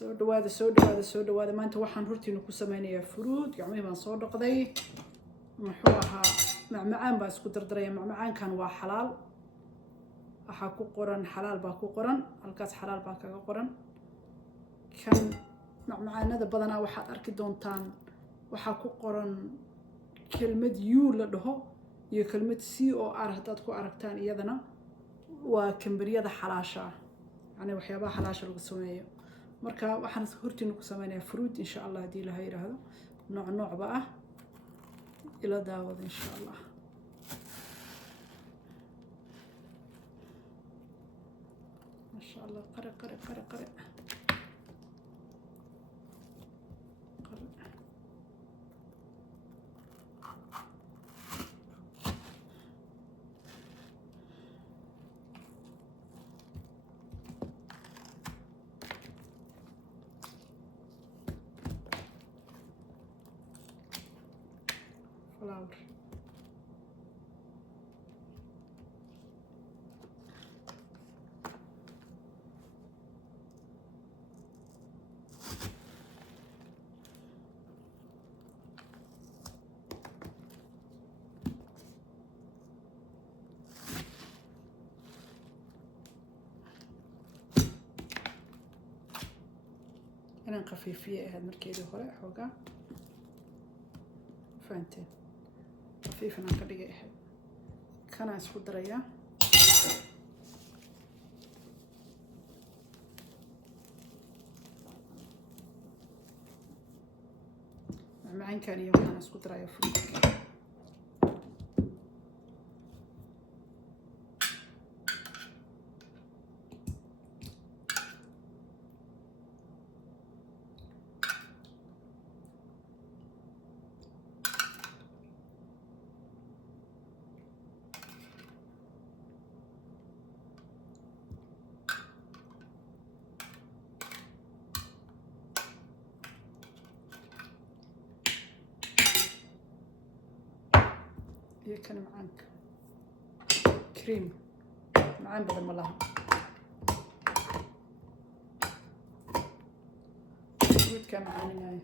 soo dhawaada maanta waxaan hortiina ku sameynayaa fruit gacmihii baan soo dhaqday muxuu ahaa macmacaan baa isku dardaraya macmacaankan waa xalaal waxaa ku qoran xalaal baa ku qoran halkaas xalaal baa kaga qoran kan macmacaanada badanaa waxaad arki doontaan waxaa ku qoran kelmad u la dhaho iyo kelmad c oo haddaad ku aragtaan iyadana waa kambariyada xalaasha yani waxyaabaha xalaasha lagu sameeyo marka waxaan hortiina ku sameynayaa fruit insha allah haddii ilaha yidhaahdo noocba ah ila daawada insha allah masha allah qare flour inaan khafiifiye ahayd markeedii hore xoogaa fahanteen khafiifan aan ka dhigay ahayd kanaan isku darayaa macmacaankan iyo waxaan isku darayaa fruitka كان معاك كريم معان بدل ما لها سويت كان معاني هاي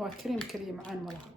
waa كريم kaliya macaan ma laha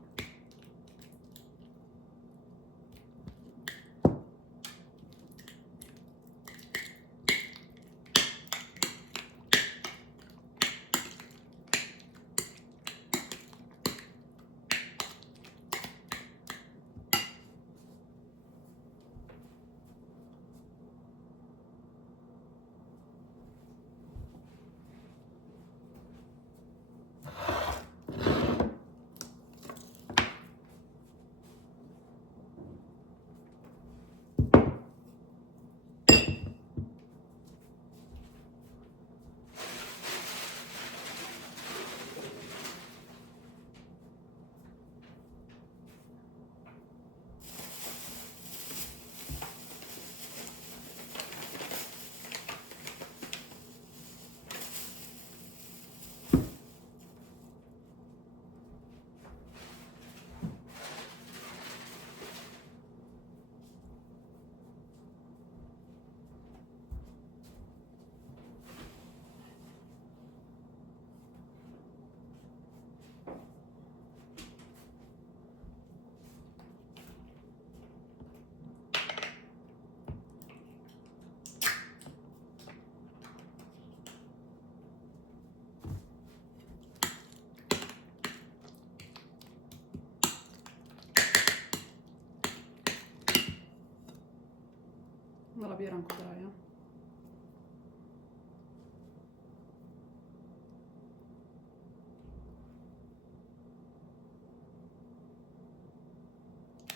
malab yaraan ku daraya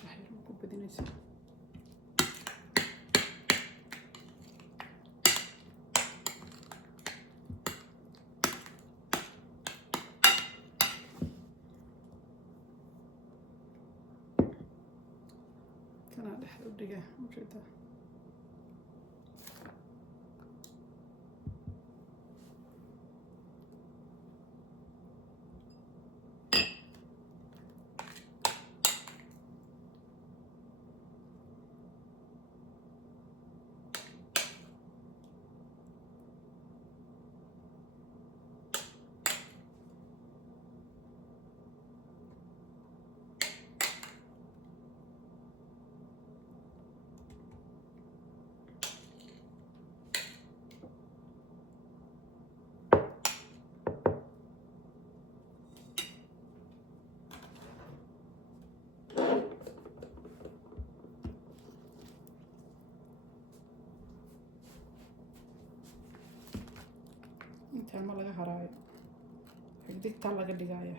waxyar ku badinaysa كان هذا حلو دقيقة موجودة. inta ma laga haraayo xidigta laga dhigaya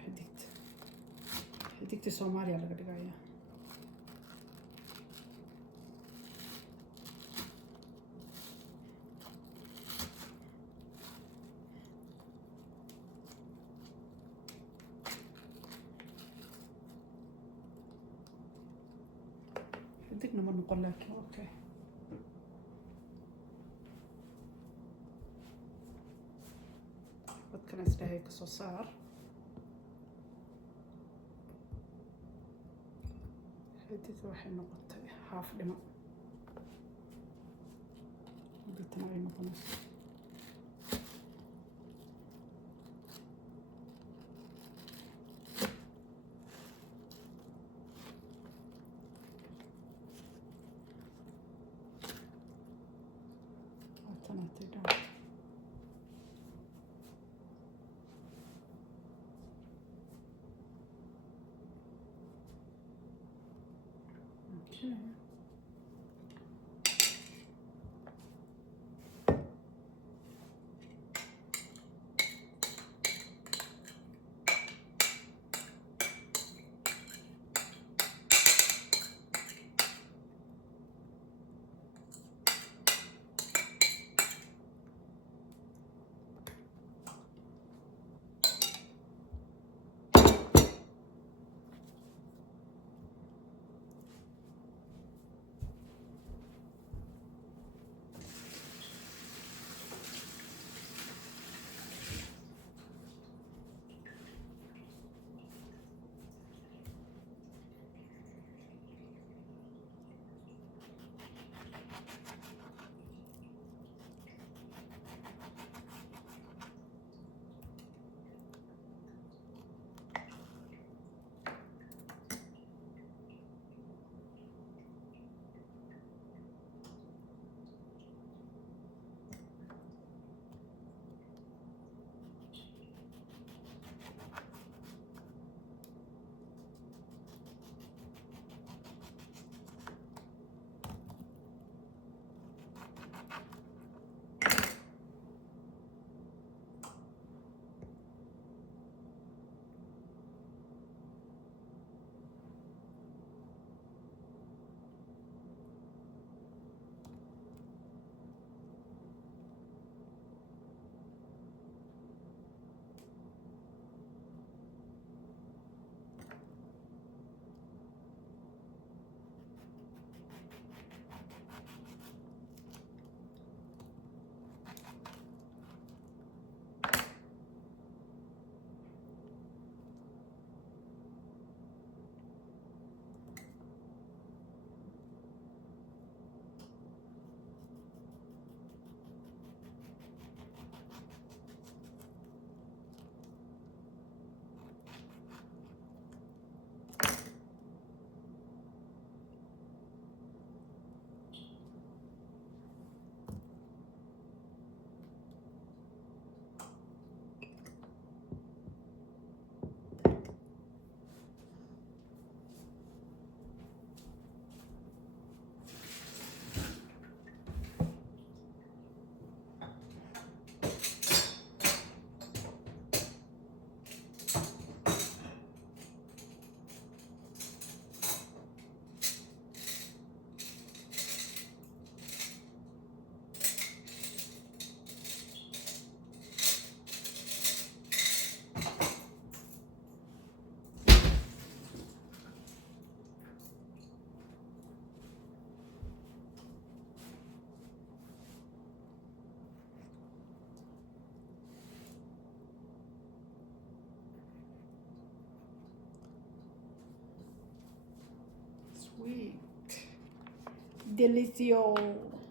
xidigta Soomaaliya laga dhigaya xidigna ma noqon laakiin okay dadkan isdhahay ka soo saar xidigta waxay noqotay haaf dhima xidigtana ay noqonayso delicioso.